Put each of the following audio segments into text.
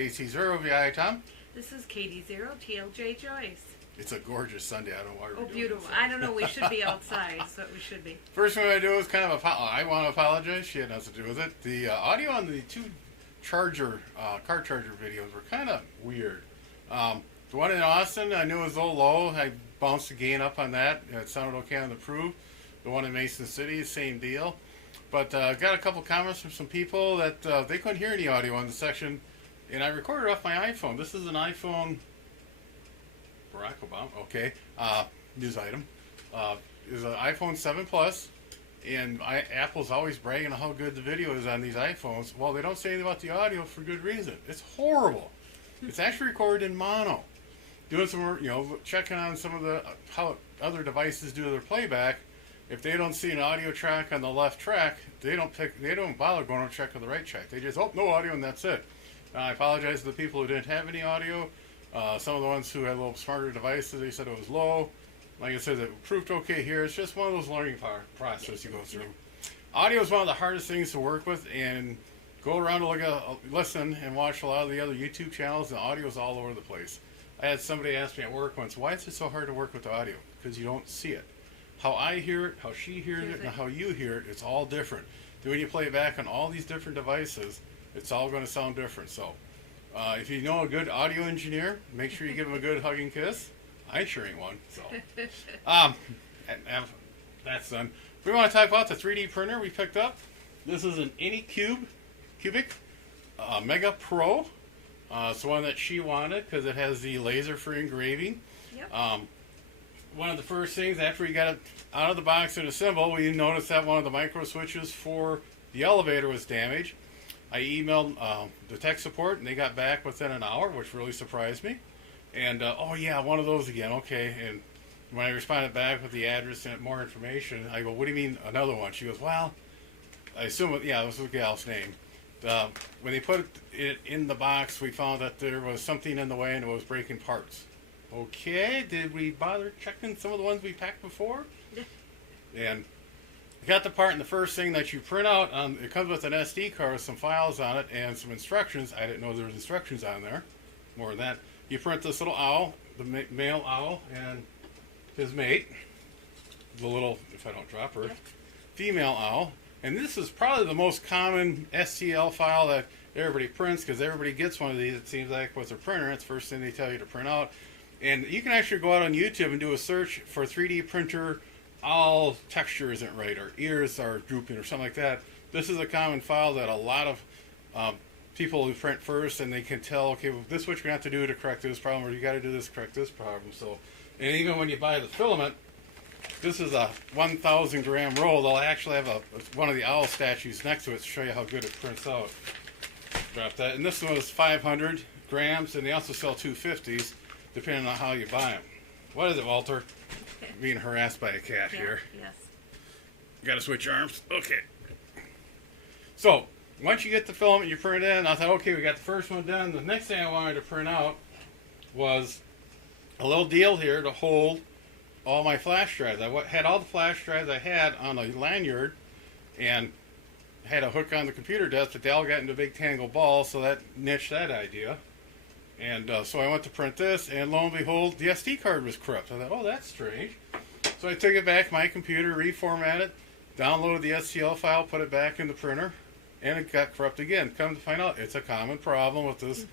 KC0 VI Tom. This is KD0 TLJ Joyce. It's a gorgeous Sunday. I don't know why we're Oh, doing beautiful. this. I don't know. We should be outside. That's what we should be. First thing I do is kind of I want to apologize. She had nothing to do with it. The audio on the two car charger videos were kind of weird. The one in Austin, I knew was a little low. I bounced the gain up on that. It sounded okay on the proof. The one in Mason City, same deal. But I got a couple comments from some people that they couldn't hear any audio on the section. And I recorded off my iPhone. This is an iPhone... Barack Obama, okay. News item. Is an iPhone 7 Plus. And Apple's always bragging on how good the video is on these iPhones. Well, they don't say anything about the audio for good reason. It's horrible. It's actually recorded in mono. Doing some, checking on some of the how other devices do their playback. If they don't see an audio track on the left track, they don't bother going to check on the right track. They just, no audio, and that's it. I apologize to the people who didn't have any audio. Some of the ones who had a little smarter devices, they said it was low. Like I said, it proved okay here. It's just one of those learning process you go through. Audio is one of the hardest things to work with, and go around and listen and watch a lot of the other YouTube channels, and audio is all over the place. I had somebody ask me at work once, why is it so hard to work with the audio? Because you don't see it. How I hear it, how she hears it, and how you hear it, it's all different. Then when you play it back on all these different devices, it's all going to sound different. So if you know a good audio engineer, make sure you give him a good hug and kiss. I sure ain't one. So that's done. We want to talk about the 3D printer we picked up. This is an AnyCubic Mega Pro. It's the one that she wanted because it has the laser for engraving. Yep. One of the first things after we got it out of the box and assembled, we noticed that one of the micro switches for the elevator was damaged. I emailed the tech support, and they got back within an hour, which really surprised me. And, oh yeah, one of those again, okay. And when I responded back with the address and more information, I go, what do you mean another one? She goes, well, I assume, this was the gal's name. When they put it in the box, we found that there was something in the way and it was breaking parts. Okay, did we bother checking some of the ones we packed before? And you got the part, and the first thing that you print out, it comes with an SD card with some files on it and some instructions. I didn't know there was instructions on there. More than that, you print this little owl, the male owl, and his mate, the little, if I don't drop her, female owl. And this is probably the most common STL file that everybody prints, because everybody gets one of these, it seems like, with their printer. It's the first thing they tell you to print out. And you can actually go out on YouTube and do a search for 3D printer, all texture isn't right, or ears are drooping, or something like that. This is a common file that a lot of people who print first, and they can tell, okay, well, this is what you're going to have to do to correct this problem, or you got to do this to correct this problem. So, and even when you buy the filament, this is a 1,000 gram roll. They'll actually have one of the owl statues next to it to show you how good it prints out. Drop that. And this one was 500 grams, and they also sell 250s, depending on how you buy them. What is it, Walter? Being harassed by a cat here. Yes. Got to switch arms? Okay. So, once you get the filament, you print it in. I thought, okay, we got the first one done. The next thing I wanted to print out was a little deal here to hold all my flash drives. I had all the flash drives I had on a lanyard and had a hook on the computer desk, but they all got into a big tangled ball, so that niched that idea. And so I went to print this, and lo and behold, the SD card was corrupt. I thought, oh, that's strange. So I took it back to my computer, reformatted it, downloaded the STL file, put it back in the printer, and it got corrupt again. Come to find out, it's a common problem with this,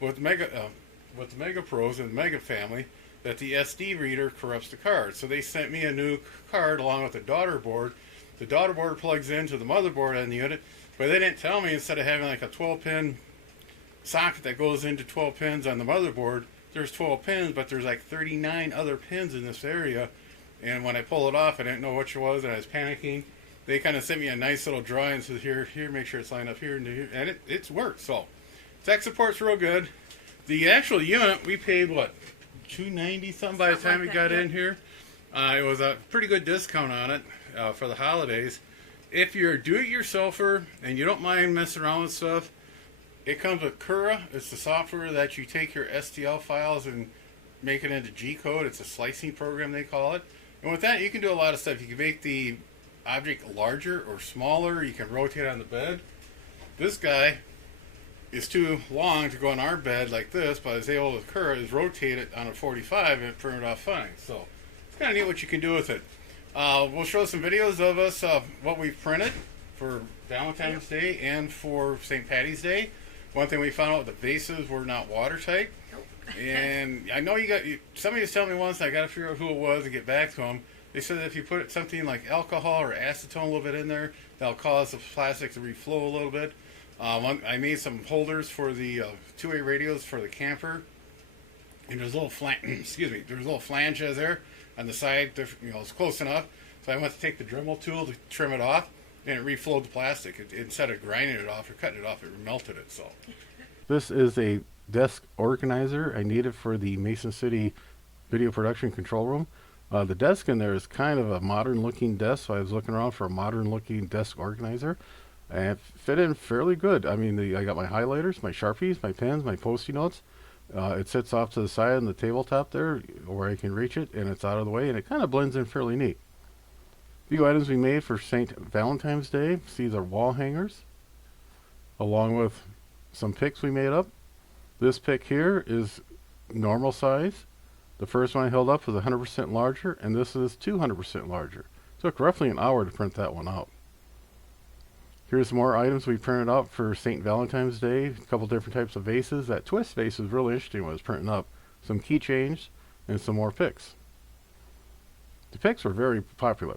with the Mega Pros and Mega family, that the SD reader corrupts the card. So they sent me a new card along with the daughter board. The daughter board plugs into the motherboard on the unit, but they didn't tell me, instead of having like a 12-pin socket that goes into 12 pins on the motherboard, there's 12 pins, but there's like 39 other pins in this area. And when I pulled it off, I didn't know which it was, and I was panicking. They kind of sent me a nice little drawing and said, here, make sure it's lined up here and here, and it's worked. So tech support's real good. The actual unit, we paid what, $290 something by the time we got in here. It was a pretty good discount on it for the holidays. If you're a do-it-yourselfer and you don't mind messing around with stuff, it comes with Cura. It's the software that you take your STL files and make it into G-code. It's a slicing program, they call it. And with that, you can do a lot of stuff. You can make the object larger or smaller. You can rotate on the bed. This guy is too long to go on our bed like this, but I was able with Cura is rotate it on a 45 and it printed off fine. So it's kind of neat what you can do with it. We'll show some videos of us what we've printed for Valentine's Day and for St. Patty's Day. One thing we found out, the bases were not watertight. Nope. And I know somebody was telling me once, I got to figure out who it was and get back to them. They said that if you put something like alcohol or acetone a little bit in there, that'll cause the plastic to reflow a little bit. I made some holders for the two-way radios for the camper, and there's a little there's a little flanges there on the side. It's close enough, so I went to take the Dremel tool to trim it off, and it reflowed the plastic. Instead of grinding it off or cutting it off, it melted it. So this is a desk organizer I needed for the Mason City video production control room. The desk in there is kind of a modern-looking desk, so I was looking around for a modern-looking desk organizer. And it fit in fairly good. I mean, I got my highlighters, my Sharpies, my pens, my Post-it notes. It sits off to the side on the tabletop there where I can reach it, and it's out of the way, and it kind of blends in fairly neat. A few items we made for St. Valentine's Day. These are wall hangers, along with some picks we made up. This pick here is normal size. The first one I held up was 100% larger, and this is 200% larger. Took roughly an hour to print that one out. Here's some more items we printed out for St. Valentine's Day. A couple different types of vases. That twist vase was really interesting when I was printing up. Some keychains and some more picks. The picks were very popular.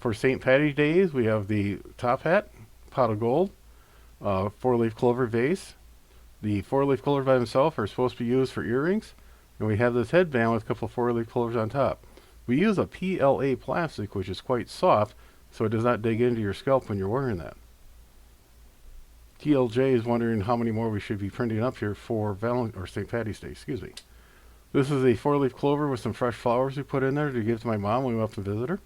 For St. Patty's Day, we have the top hat, pot of gold, four-leaf clover vase. The four-leaf clovers by themselves are supposed to be used for earrings. And we have this headband with a couple of four-leaf clovers on top. We use a PLA plastic, which is quite soft, so it does not dig into your scalp when you're wearing that. TLJ is wondering how many more we should be printing up here for St. Patty's Day. Excuse me. This is a four-leaf clover with some fresh flowers we put in there to give to my mom when we went up to visit her.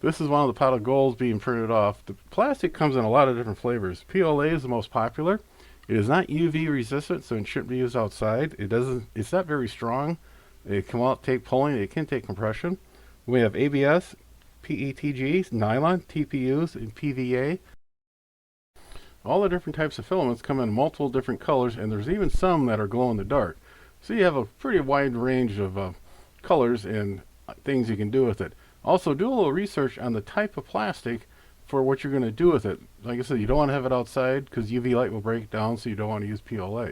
This is one of the pot of golds being printed off. The plastic comes in a lot of different flavors. PLA is the most popular. It is not UV resistant, so it shouldn't be used outside. It's not very strong. It can take pulling. It can take compression. We have ABS, PETG, nylon, TPUs, and PVA. All the different types of filaments come in multiple different colors, and there's even some that are glow in the dark. So you have a pretty wide range of colors and things you can do with it. Also, do a little research on the type of plastic for what you're going to do with it. Like I said, you don't want to have it outside because UV light will break it down, so you don't want to use PLA.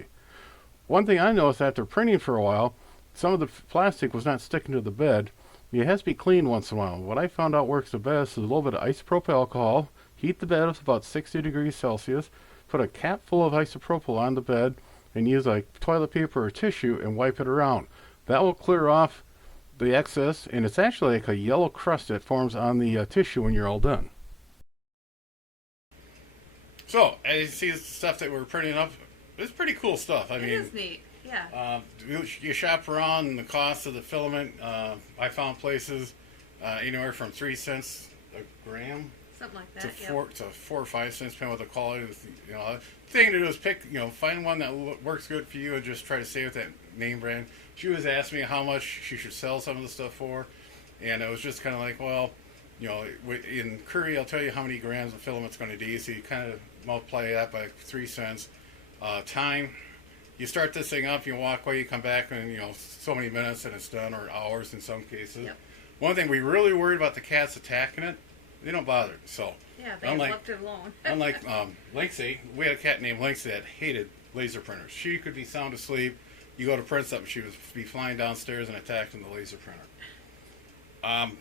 One thing I noticed after printing for a while, some of the plastic was not sticking to the bed. It has to be cleaned once in a while. What I found out works the best is a little bit of isopropyl alcohol. Heat the bed with about 60 degrees Celsius. Put a cap full of isopropyl on the bed and use like toilet paper or tissue and wipe it around. That will clear off the excess, and it's actually like a yellow crust that forms on the tissue when you're all done. So, as you see the stuff that we're printing up, it's pretty cool stuff. It is neat, yeah. You shop around and the cost of the filament. I found places anywhere from 3 cents a gram Something like that, to yep. 4 or 5 cents, depending on what the quality is. The thing to do is pick, find one that works good for you and just try to stay with that name brand. She was asking me how much she should sell some of the stuff for, and it was just kind of like, well, in Cura, I'll tell you how many grams of filament's going to be, so you kind of multiply that by 3 cents. Time, you start this thing up, you walk away, you come back in, so many minutes and it's done, or hours in some cases. Yep. One thing we really worried about the cats attacking it, they don't bother. So yeah, they left it alone. unlike Lynxie, we had a cat named Lynxie that hated laser printers. She could be sound asleep. You go to print something, she would be flying downstairs and attacking the laser printer.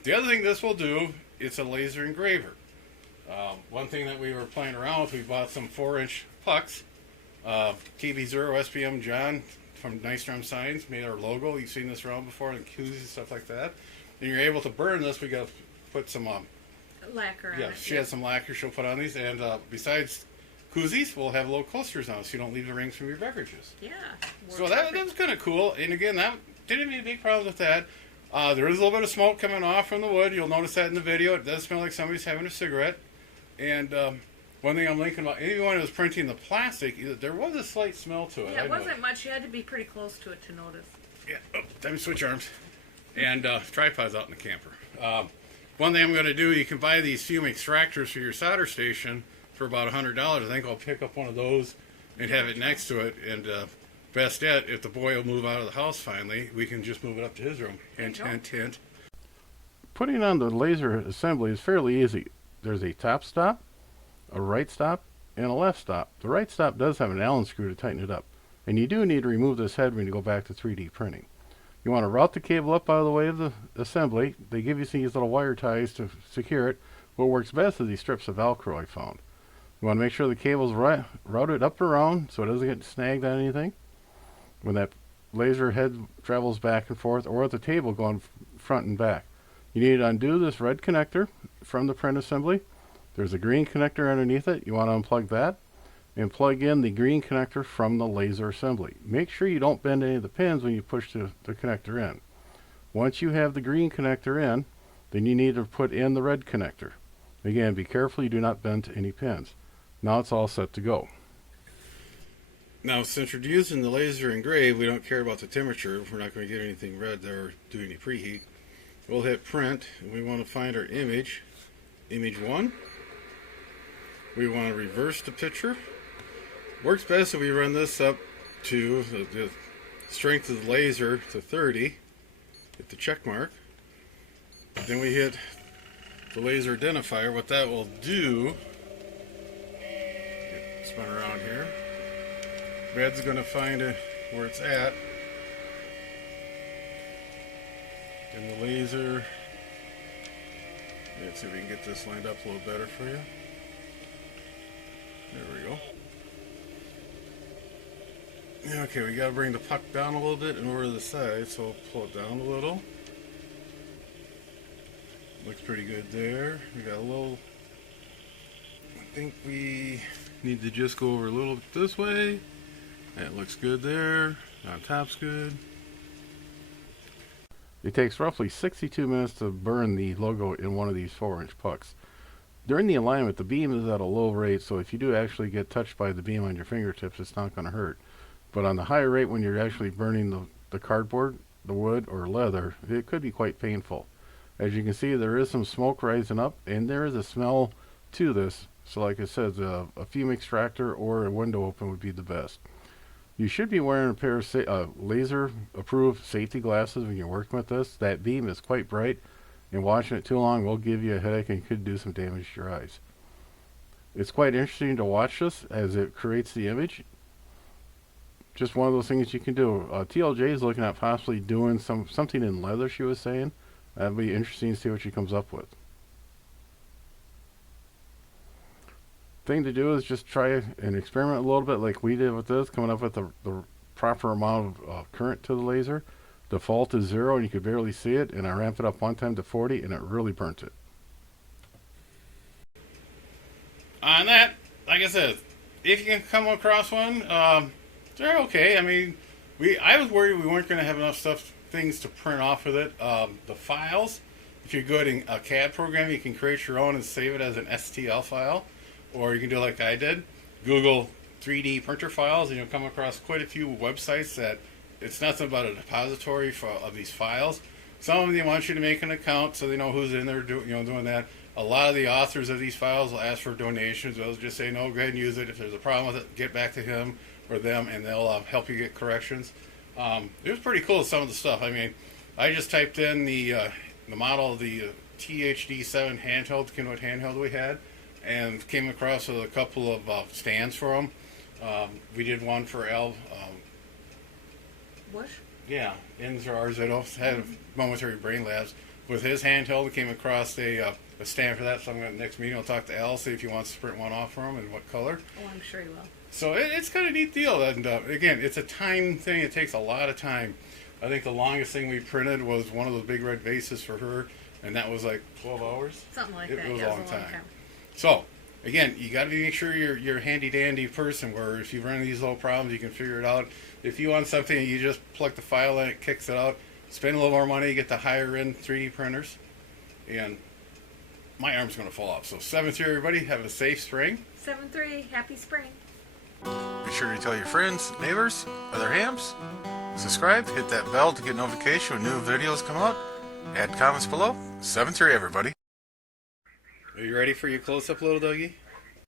The other thing this will do, it's a laser engraver. One thing that we were playing around with, we bought some 4-inch pucks. KB0 SPM John from Nystrom Signs made our logo. You've seen this around before, and koozies and stuff like that. And you're able to burn this. We got to put some lacquer on it. Yeah, she has some lacquer she'll put on these. And besides koozies, we'll have little coasters on it so you don't leave the rings from your beverages. Yeah. So that was kind of cool. And again, that didn't have any big problems with that. There is a little bit of smoke coming off from the wood. You'll notice that in the video. It does smell like somebody's having a cigarette. And one thing I'm thinking about, anyone who was printing the plastic, there was a slight smell to it. Yeah, it wasn't much. You had to be pretty close to it to notice. Yeah, time to switch arms. And tripods out in the camper. One thing I'm going to do, you can buy these fume extractors for your solder station for about $100. I think I'll pick up one of those and have it next to it. And best yet, if the boy will move out of the house finally, we can just move it up to his room. Hint, hint, hint. Putting on the laser assembly is fairly easy. There's a top stop, a right stop, and a left stop. The right stop does have an Allen screw to tighten it up. And you do need to remove this head when you go back to 3D printing. You want to route the cable up out of the way of the assembly. They give you these little wire ties to secure it. What works best is these strips of Velcro I found. You want to make sure the cable's routed up and around so it doesn't get snagged on anything. When that laser head travels back and forth, or at the table going front and back. You need to undo this red connector from the print assembly. There's a green connector underneath it. You want to unplug that and plug in the green connector from the laser assembly. Make sure you don't bend any of the pins when you push the connector in. Once you have the green connector in, then you need to put in the red connector. Again, be careful you do not bend any pins. Now it's all set to go. Now, since we're using the laser engrave, we don't care about the temperature. We're not going to get anything red there or do any preheat. We'll hit print, and we want to find our image. Image 1. We want to reverse the picture. Works best if we run this up to the strength of the laser to 30. Hit the check mark. Then we hit the laser identifier. What that will do, spin around here. Red's going to find where it's at. And the laser, let's see if we can get this lined up a little better for you. There we go. Okay, we got to bring the puck down a little bit and over to the side, so we'll pull it down a little. Looks pretty good there. We got a little, I think we need to just go over a little bit this way. That looks good there. On top's good. It takes roughly 62 minutes to burn the logo in one of these 4-inch pucks. During the alignment, the beam is at a low rate, so if you do actually get touched by the beam on your fingertips, it's not going to hurt. But on the higher rate, when you're actually burning the cardboard, the wood, or leather, it could be quite painful. As you can see, there is some smoke rising up, and there is a smell to this. So like I said, a fume extractor or a window open would be the best. You should be wearing a pair of laser-approved safety glasses when you're working with this. That beam is quite bright, and watching it too long will give you a headache and could do some damage to your eyes. It's quite interesting to watch this as it creates the image. Just one of those things you can do. TLJ is looking at possibly doing something in leather, she was saying. That'd be interesting to see what she comes up with. Thing to do is just try and experiment a little bit like we did with this, coming up with the proper amount of current to the laser. Default is 0 and you could barely see it, and I ramped it up one time to 40 and it really burnt it. On that, like I said, if you can come across one, they're okay. I mean, I was worried we weren't going to have enough things to print off with it. The files, if you're good in a CAD program, you can create your own and save it as an STL file. Or you can do like I did, Google 3D printer files, and you'll come across quite a few websites that it's nothing but a depository of these files. Some of them want you to make an account so they know who's in there doing that. A lot of the authors of these files will ask for donations. They'll just say, no, go ahead and use it. If there's a problem with it, get back to him or them, and they'll help you get corrections. It was pretty cool, some of the stuff. I mean, I just typed in the model of the THD7 handheld, Kenwood handheld we had, and came across with a couple of stands for them. We did one for Al. Bush? Yeah, Engraver had Momentary Brain Labs. With his handheld, we came across a stand for that, so I'm going to next meeting I'll talk to Al, see if he wants to print one off for him and what color. Oh, I'm sure he will. So it's kind of a neat deal. And again, it's a time thing. It takes a lot of time. I think the longest thing we printed was one of those big red vases for her, and that was like 12 hours. Something like that. It was yeah, a long time. So, again, you got to make sure you're a handy-dandy person where if you run into these little problems, you can figure it out. If you want something, you just plug the file in, it kicks it out. Spend a little more money, get the higher-end 3D printers. And my arm's going to fall off. So 7-3, everybody. Have a safe spring. 7-3. Happy spring. Be sure to tell your friends, neighbors, other hams. Subscribe, hit that bell to get notification when new videos come out. Add comments below. 7-3, everybody. Are you ready for your close-up, little doggy?